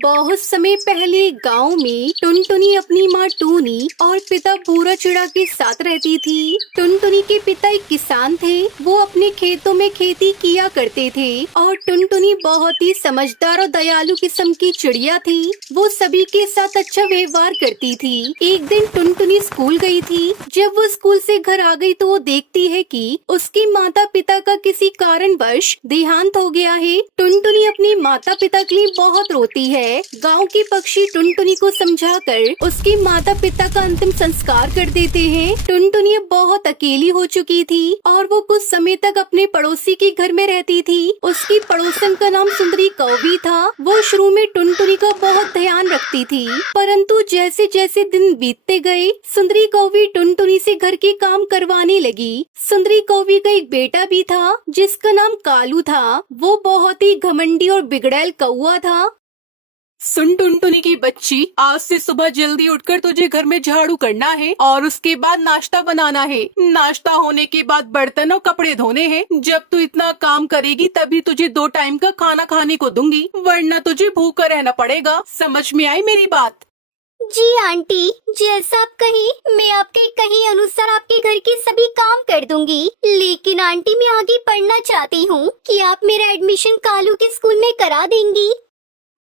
बहुत समय पहले गांव में टुनटुनी अपनी माँ टूनी और पिता भूरा चिड़ा के साथ रहती थी। टुनटुनी के पिता एक किसान थे। वो अपने खेतों में खेती किया करते थे और टुनटुनी बहुत ही समझदार और दयालु किस्म की चिड़िया थी। वो सभी के साथ अच्छा व्यवहार करती थी। एक दिन टुनटुनी स्कूल गई थी। जब वो स्कूल से घर आ गई तो वो देखती है कि उसके माता पिता का किसी कारणवश देहांत हो गया है। टुनटुनी अपने माता पिता के लिए बहुत रोती है। गांव के पक्षी टुनटुनी को समझाकर उसके माता पिता का अंतिम संस्कार कर देते हैं। टुनटुनी अब बहुत अकेली हो चुकी थी और वो कुछ समय तक अपने पड़ोसी के घर में रहती थी। उसकी पड़ोसन का नाम सुंदरी कौवी था। वो शुरू में टुनटुनी का बहुत ध्यान रखती थी, परंतु जैसे जैसे दिन बीतते गए सुंदरी कौवी टुनटुनी से घर के काम करवाने लगी। सुंदरी कौवी का एक बेटा भी था जिसका नाम कालू था। वो बहुत ही घमंडी और बिगड़ैल कौवा था। सुन टुनटुनी की बच्ची, आज से सुबह जल्दी उठकर तुझे घर में झाड़ू करना है और उसके बाद नाश्ता बनाना है। नाश्ता होने के बाद बर्तन और कपड़े धोने हैं। जब तू इतना काम करेगी तभी तुझे 2 टाइम का खाना खाने को दूंगी, वरना तुझे भूखा रहना पड़ेगा। समझ में आई मेरी बात? जी आंटी, जैसा आप कही मैं आपके कही अनुसार आपके घर के सभी काम कर दूंगी। लेकिन आंटी, मैं आगे पढ़ना चाहती हूँ कि आप मेरा एडमिशन कालू के स्कूल में करा देंगी।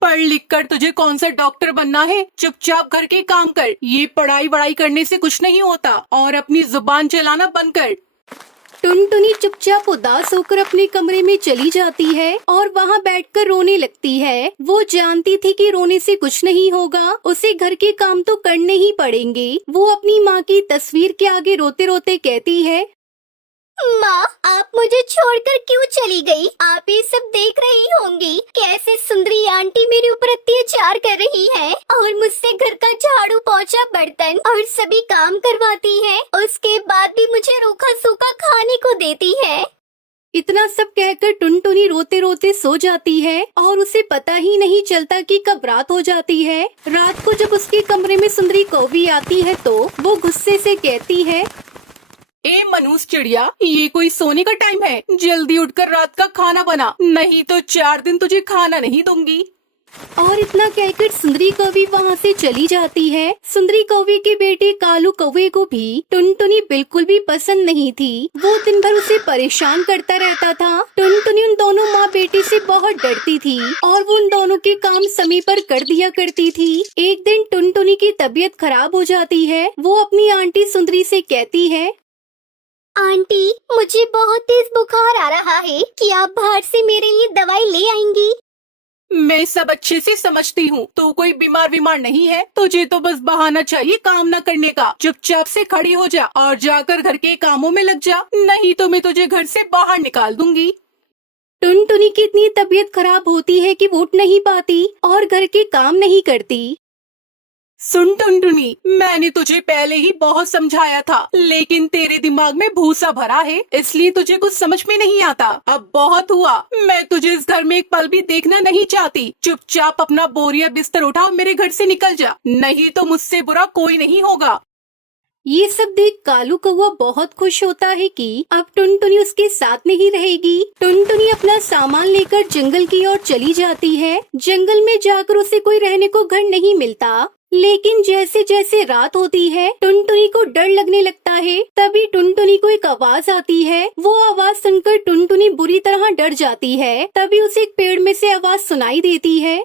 पढ़ लिख कर तुझे कौन सा डॉक्टर बनना है? चुपचाप घर के काम कर। ये पढ़ाई वढ़ाई करने से कुछ नहीं होता और अपनी जुबान चलाना बंद कर। टुनटुनी चुपचाप उदास होकर अपने कमरे में चली जाती है और वहाँ बैठकर रोने लगती है। वो जानती थी कि रोने से कुछ नहीं होगा, उसे घर के काम तो करने ही पड़ेंगे। वो अपनी माँ की तस्वीर के आगे रोते रोते कहती है, माँ, आप मुझे छोड़कर क्यों चली गई? आप ये सब देख रही होंगी कैसे सुंदरी आंटी मेरे ऊपर अत्याचार कर रही है और मुझसे घर का झाड़ू पोछा बर्तन और सभी काम करवाती है। उसके बाद भी मुझे रूखा सूखा खाने को देती है। इतना सब कहकर टुनटुनी रोते रोते सो जाती है और उसे पता ही नहीं चलता कि कब रात हो जाती है। रात को जब उसके कमरे में सुंदरी कौवी आती है तो वो गुस्से से कहती है, ए मनूस चिड़िया, ये कोई सोने का टाइम है? जल्दी उठकर रात का खाना बना, नहीं तो 4 दिन तुझे खाना नहीं दूंगी। और इतना कहकर सुंदरी कौवी वहाँ से चली जाती है। सुंदरी कौवी के बेटे कालू कौवे को भी टुनटुनी बिल्कुल भी पसंद नहीं थी। वो दिन भर उसे परेशान करता रहता था। टुनटुनी उन दोनों माँ बेटे से बहुत डरती थी और वो उन दोनों के काम समय पर कर दिया करती थी। एक दिन टुनटुनी की तबीयत खराब हो जाती है। वो अपनी आंटी सुंदरी से कहती है, आंटी, मुझे बहुत तेज बुखार आ रहा है, कि आप बाहर से मेरे लिए दवाई ले आएंगी? मैं सब अच्छे से समझती हूँ, तू कोई बीमार नहीं है। तुझे तो बस बहाना चाहिए काम न करने का। चुपचाप से खड़ी हो जा और जाकर घर के कामों में लग जा, नहीं तो मैं तुझे घर से बाहर निकाल दूंगी। टुनटुनी की इतनी तबीयत खराब होती है कि वो उठ नहीं पाती और घर के काम नहीं करती। सुन टुनटुनी, मैंने तुझे पहले ही बहुत समझाया था, लेकिन तेरे दिमाग में भूसा भरा है, इसलिए तुझे कुछ समझ में नहीं आता। अब बहुत हुआ, मैं तुझे इस घर में एक पल भी देखना नहीं चाहती। चुपचाप अपना बोरिया बिस्तर उठा और मेरे घर से निकल जा, नहीं तो मुझसे बुरा कोई नहीं होगा। ये सब देख कालू कौवा बहुत खुश होता है कि अब टुनटुनी उसके साथ नहीं रहेगी। टुनटुनी अपना सामान लेकर जंगल की ओर चली जाती है। जंगल में जाकर उसे कोई रहने को घर नहीं मिलता, लेकिन जैसे जैसे रात होती है टुनटुनी को डर लगने लगता है। तभी टुनटुनी को एक आवाज आती है। वो आवाज सुनकर टुनटुनी बुरी तरह डर जाती है। तभी उसे एक पेड़ में से आवाज सुनाई देती है,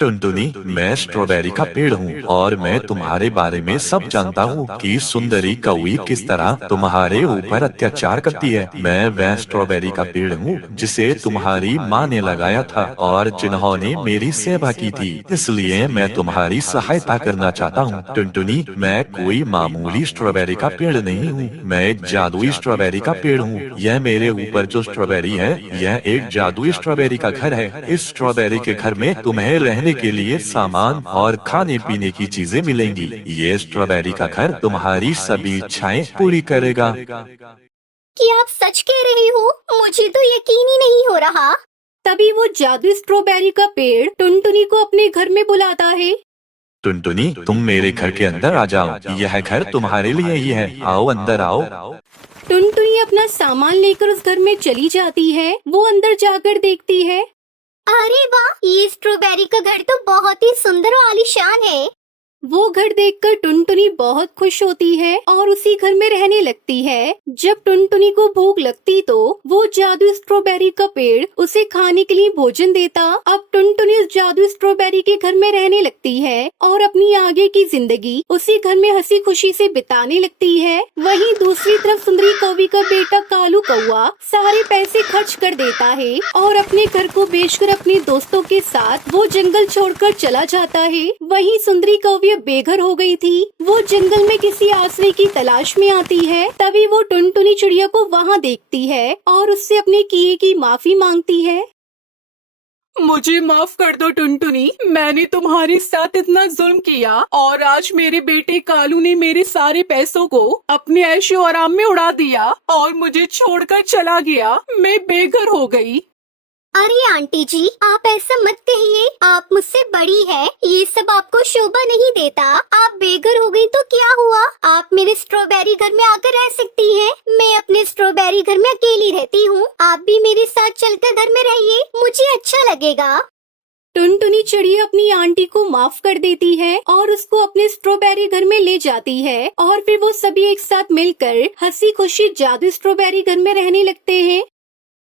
टुनटुनी, मैं स्ट्रॉबेरी का पेड़ हूँ और मैं तुम्हारे बारे में सब जानता हूँ कि सुंदरी कौवी किस तरह तुम्हारे ऊपर अत्याचार करती है। मैं वह स्ट्रॉबेरी का पेड़ हूँ जिसे तुम्हारी माँ ने लगाया था और जिन्होंने मेरी सेवा की थी, इसलिए मैं तुम्हारी सहायता करना चाहता हूँ। टुनटुनी, मैं कोई मामूली स्ट्रॉबेरी का पेड़ नहीं हूँ, मैं एक जादुई स्ट्रॉबेरी का पेड़ हूँ। यह मेरे ऊपर जो स्ट्रॉबेरी है, यह एक जादुई स्ट्रॉबेरी का घर है। इस स्ट्रॉबेरी के घर में तुम्हें रहने के लिए सामान और खाने पीने की चीजें मिलेंगी। ये स्ट्रॉबेरी का घर तुम्हारी सभी इच्छाएं पूरी करेगा। कि आप सच कह रहे हो? मुझे तो यकीन ही नहीं हो रहा। तभी वो जादुई स्ट्रॉबेरी का पेड़ टुनटुनी को अपने घर में बुलाता है। टुनटुनी, तुम मेरे घर के अंदर आ जाओ, यह घर तुम्हारे लिए ही है, आओ अंदर आओ। टुनटुनी अपना सामान लेकर उस घर में चली जाती है। वो अंदर जाकर देखती है अरे वाह, ये स्ट्रॉबेरी का घर तो बहुत ही सुंदर और आलीशान है। वो घर देखकर टुनटुनी बहुत खुश होती है और उसी घर में रहने लगती है। जब टुनटुनी को भूख लगती तो वो जादू स्ट्रॉबेरी का पेड़ उसे खाने के लिए भोजन देता। अब टुनटुनी उस जादू स्ट्रॉबेरी के घर में रहने लगती है और अपनी आगे की जिंदगी उसी घर में हंसी खुशी से बिताने लगती है। वहीं दूसरी तरफ सुंदरी कौवी का बेटा कालू कौवा सारे पैसे खर्च कर देता है और अपने घर को बेचकर अपने दोस्तों के साथ वो जंगल छोड़कर चला जाता है। वहीं सुंदरी कौवी बेघर हो गई थी। वो जंगल में किसी आश्रय की तलाश में आती है। तभी वो टुनटुनी चिड़िया को वहाँ देखती है और उससे अपने किए की माफी मांगती है। मुझे माफ कर दो टुनटुनी, मैंने तुम्हारे साथ इतना जुल्म किया और आज मेरे बेटे कालू ने मेरे सारे पैसों को अपने ऐशो आराम में उड़ा दिया और मुझे छोड़कर चला गया। मैं बेघर हो गई। अरे आंटी जी, आप ऐसा मत कहिए, आप मुझसे बड़ी है, ये सब आपको शोभा नहीं देता। आप बेघर हो गई तो क्या हुआ, आप मेरे स्ट्रॉबेरी घर में आकर रह सकती हैं। मैं अपने स्ट्रॉबेरी घर में अकेली रहती हूँ, आप भी मेरे साथ चलकर घर में रहिए, मुझे अच्छा लगेगा। टुनटुनी चिड़िया अपनी आंटी को माफ कर देती है और उसको अपने स्ट्रॉबेरी घर में ले जाती है और फिर वो सभी एक साथ मिलकर हंसी खुशी जादू स्ट्रॉबेरी घर में रहने लगते हैं।